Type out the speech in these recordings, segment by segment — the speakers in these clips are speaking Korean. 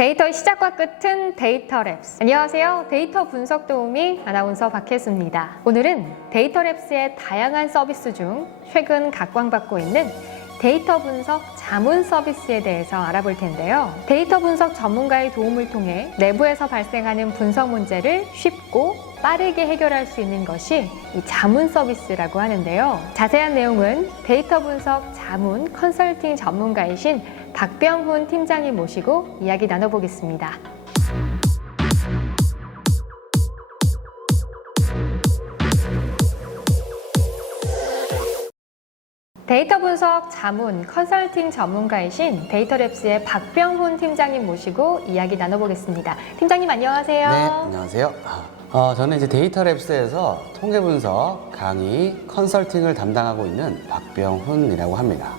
데이터의 시작과 끝은 데이터랩스. 안녕하세요. 데이터 분석 도우미 아나운서 박혜수입니다. 오늘은 데이터랩스의 다양한 서비스 중 최근 각광받고 있는 데이터 분석 자문 서비스에 대해서 알아볼 텐데요. 데이터 분석 전문가의 도움을 통해 내부에서 발생하는 분석 문제를 쉽고 빠르게 해결할 수 있는 것이 이 자문 서비스라고 하는데요. 자세한 내용은 데이터 분석 자문 컨설팅 전문가이신 박병훈 팀장님 모시고 이야기 나눠보겠습니다. 데이터 분석 자문 컨설팅 전문가이신 데이터랩스의 박병훈 팀장님 모시고 이야기 나눠보겠습니다. 팀장님 안녕하세요. 네, 안녕하세요. 저는 이제 데이터랩스에서 통계 분석, 강의, 컨설팅을 담당하고 있는 박병훈이라고 합니다.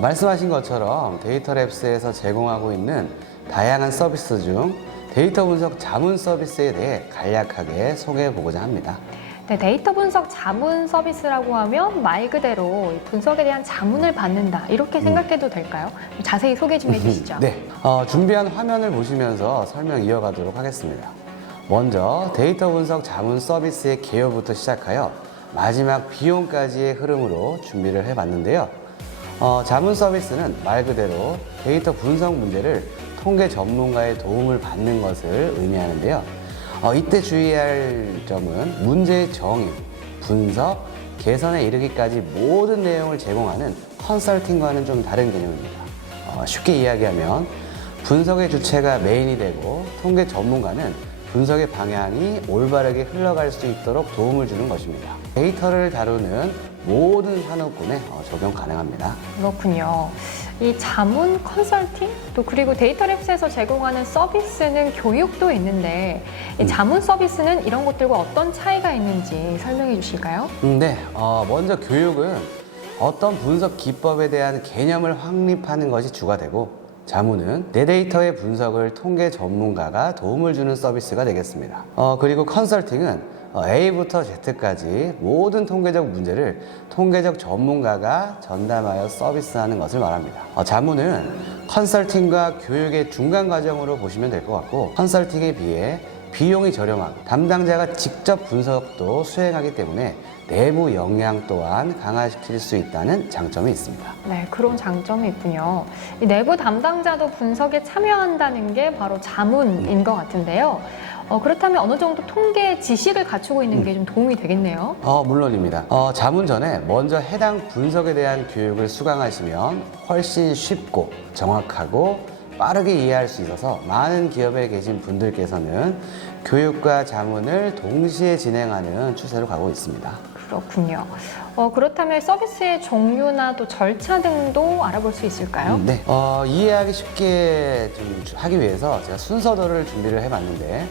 말씀하신 것처럼 데이터랩스에서 제공하고 있는 다양한 서비스 중 데이터 분석 자문 서비스에 대해 간략하게 소개해 보고자 합니다. 네, 데이터 분석 자문 서비스라고 하면 말 그대로 분석에 대한 자문을 받는다 이렇게 생각해도 될까요? 자세히 소개 좀 해주시죠. 네, 준비한 화면을 보시면서 설명 이어가도록 하겠습니다. 먼저 데이터 분석 자문 서비스의 개요부터 시작하여 마지막 비용까지의 흐름으로 준비를 해봤는데요. 자문 서비스는 말 그대로 데이터 분석 문제를 통계 전문가의 도움을 받는 것을 의미하는데요. 이때 주의할 점은 문제의 정의, 분석, 개선에 이르기까지 모든 내용을 제공하는 컨설팅과는 좀 다른 개념입니다. 쉽게 이야기하면 분석의 주체가 메인이 되고 통계 전문가는 분석의 방향이 올바르게 흘러갈 수 있도록 도움을 주는 것입니다. 데이터를 다루는 모든 산업군에 적용 가능합니다. 그렇군요. 이 자문 컨설팅 또 그리고 데이터랩스에서 제공하는 서비스는 교육도 있는데 이 자문 서비스는 이런 것들과 어떤 차이가 있는지 설명해 주실까요? 네, 먼저 교육은 어떤 분석 기법에 대한 개념을 확립하는 것이 주가 되고 자문은 내 데이터의 분석을 통계 전문가가 도움을 주는 서비스가 되겠습니다. 그리고 컨설팅은 A부터 Z까지 모든 통계적 문제를 통계적 전문가가 전담하여 서비스하는 것을 말합니다. 자문은 컨설팅과 교육의 중간 과정으로 보시면 될 것 같고 컨설팅에 비해 비용이 저렴하고 담당자가 직접 분석도 수행하기 때문에 내부 역량 또한 강화시킬 수 있다는 장점이 있습니다. 네, 그런 장점이 있군요. 이 내부 담당자도 분석에 참여한다는 게 바로 자문인 것 같은데요. 그렇다면 어느 정도 통계 지식을 갖추고 있는 게 좀 도움이 되겠네요. 물론입니다. 자문 전에 먼저 해당 분석에 대한 교육을 수강하시면 훨씬 쉽고 정확하고 빠르게 이해할 수 있어서 많은 기업에 계신 분들께서는 교육과 자문을 동시에 진행하는 추세로 가고 있습니다. 그렇군요. 그렇다면 서비스의 종류나 또 절차 등도 알아볼 수 있을까요? 네. 이해하기 쉽게 좀 하기 위해서 제가 순서대로 준비를 해봤는데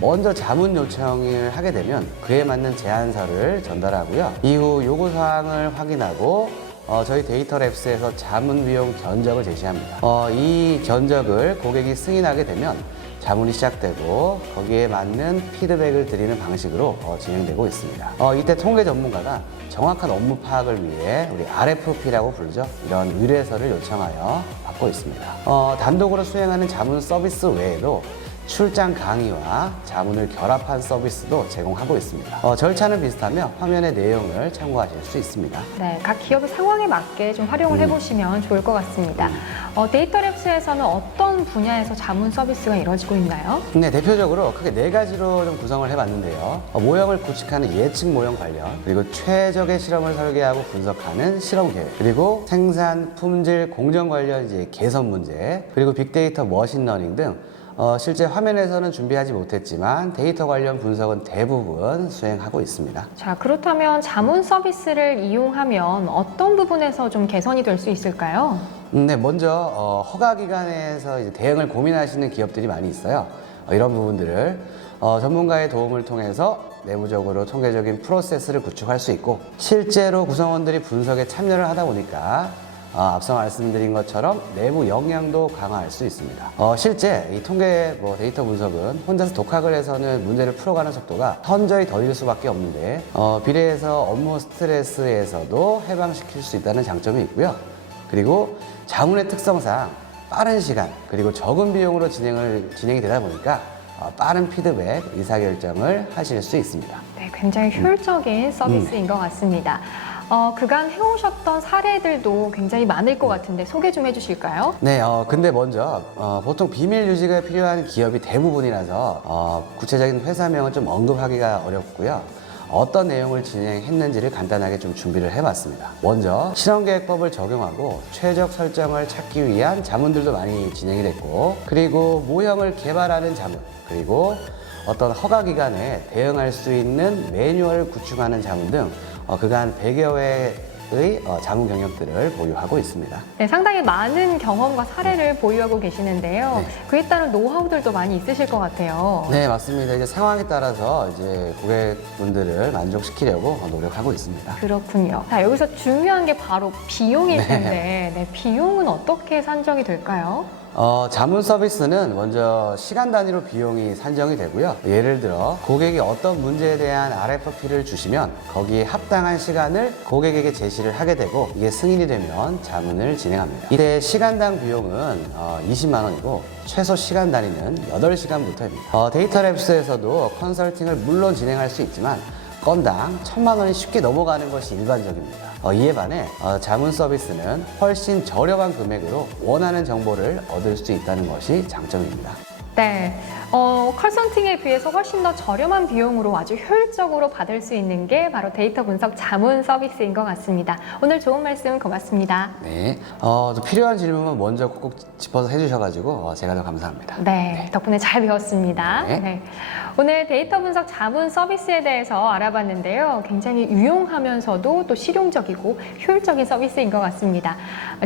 먼저 자문 요청을 하게 되면 그에 맞는 제안서를 전달하고요. 이후 요구사항을 확인하고 저희 데이터랩스에서 자문 비용 견적을 제시합니다. 이 견적을 고객이 승인하게 되면 자문이 시작되고 거기에 맞는 피드백을 드리는 방식으로 진행되고 있습니다. 이때 통계 전문가가 정확한 업무 파악을 위해 우리 RFP라고 부르죠. 이런 의뢰서를 요청하여 받고 있습니다. 단독으로 수행하는 자문 서비스 외에도 출장 강의와 자문을 결합한 서비스도 제공하고 있습니다. 절차는 비슷하며 화면의 내용을 참고하실 수 있습니다. 네, 각 기업의 상황에 맞게 좀 활용을 해보시면 좋을 것 같습니다. 데이터랩스에서는 어떤 분야에서 자문 서비스가 이루어지고 있나요? 네, 대표적으로 크게 4가지로 좀 구성을 해봤는데요. 모형을 구축하는 예측 모형 관련, 그리고 최적의 실험을 설계하고 분석하는 실험 계획, 그리고 생산, 품질, 공정 관련 이제 개선 문제, 그리고 빅데이터, 머신러닝 등 실제 화면에서는 준비하지 못했지만 데이터 관련 분석은 대부분 수행하고 있습니다. 자, 그렇다면 자문 서비스를 이용하면 어떤 부분에서 좀 개선이 될 수 있을까요? 네, 먼저 허가기관에서 이제 대응을 고민하시는 기업들이 많이 있어요. 이런 부분들을 전문가의 도움을 통해서 내부적으로 통계적인 프로세스를 구축할 수 있고 실제로 구성원들이 분석에 참여를 하다 보니까 앞서 말씀드린 것처럼 내부 역량도 강화할 수 있습니다. 실제 이 통계 데이터 분석은 혼자서 독학을 해서는 문제를 풀어가는 속도가 현저히 더딜 수밖에 없는데 비례해서 업무 스트레스에서도 해방시킬 수 있다는 장점이 있고요. 그리고 자문의 특성상 빠른 시간 그리고 적은 비용으로 진행이 되다 보니까 빠른 피드백, 의사결정을 하실 수 있습니다. 네, 굉장히 효율적인 서비스인 것 같습니다. 그간 해오셨던 사례들도 굉장히 많을 것 같은데 소개 좀 해주실까요? 네, 근데 먼저 보통 비밀 유지가 필요한 기업이 대부분이라서 구체적인 회사명은 좀 언급하기가 어렵고요. 어떤 내용을 진행했는지를 간단하게 좀 준비를 해봤습니다. 먼저 실험계획법을 적용하고 최적 설정을 찾기 위한 자문들도 많이 진행이 됐고, 그리고 모형을 개발하는 자문, 그리고 어떤 허가기관에 대응할 수 있는 매뉴얼을 구축하는 자문 등 그간 100여 회의 자문 경력들을 보유하고 있습니다. 네, 상당히 많은 경험과 사례를 보유하고 계시는데요. 네. 그에 따른 노하우들도 많이 있으실 것 같아요. 네, 맞습니다. 이제 상황에 따라서 이제 고객분들을 만족시키려고 노력하고 있습니다. 그렇군요. 자, 여기서 중요한 게 바로 비용일 텐데, 네, 비용은 어떻게 산정이 될까요? 자문 서비스는 먼저 시간 단위로 비용이 산정이 되고요. 예를 들어 고객이 어떤 문제에 대한 RFP를 주시면 거기에 합당한 시간을 고객에게 제시를 하게 되고, 이게 승인이 되면 자문을 진행합니다. 이때 시간당 비용은 20만 원이고 최소 시간 단위는 8시간부터입니다. 데이터랩스에서도 컨설팅을 물론 진행할 수 있지만 건당 1,000만 원이 쉽게 넘어가는 것이 일반적입니다. 이에 반해 자문 서비스는 훨씬 저렴한 금액으로 원하는 정보를 얻을 수 있다는 것이 장점입니다. 네, 컨설팅에 비해서 훨씬 더 저렴한 비용으로 아주 효율적으로 받을 수 있는 게 바로 데이터 분석 자문 서비스인 것 같습니다. 오늘 좋은 말씀 고맙습니다. 네, 또 필요한 질문은 먼저 꼭 짚어서 해주셔가지고 제가 더 감사합니다. 네, 덕분에 잘 배웠습니다. 네. 네. 오늘 데이터 분석 자문 서비스에 대해서 알아봤는데요. 굉장히 유용하면서도 또 실용적이고 효율적인 서비스인 것 같습니다.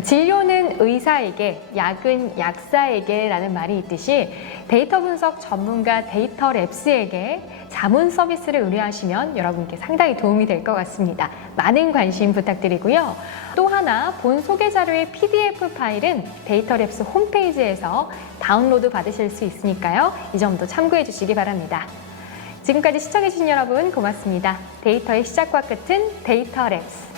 진료는 의사에게, 약은 약사에게 라는 말이 있듯이 데이터 분석 전문가 데이터랩스에게 자문 서비스를 의뢰하시면 여러분께 상당히 도움이 될 것 같습니다. 많은 관심 부탁드리고요. 또 하나, 본 소개 자료의 PDF 파일은 데이터랩스 홈페이지에서 다운로드 받으실 수 있으니까요. 이 점도 참고해 주시기 바랍니다. 지금까지 시청해 주신 여러분 고맙습니다. 데이터의 시작과 끝은 데이터랩스.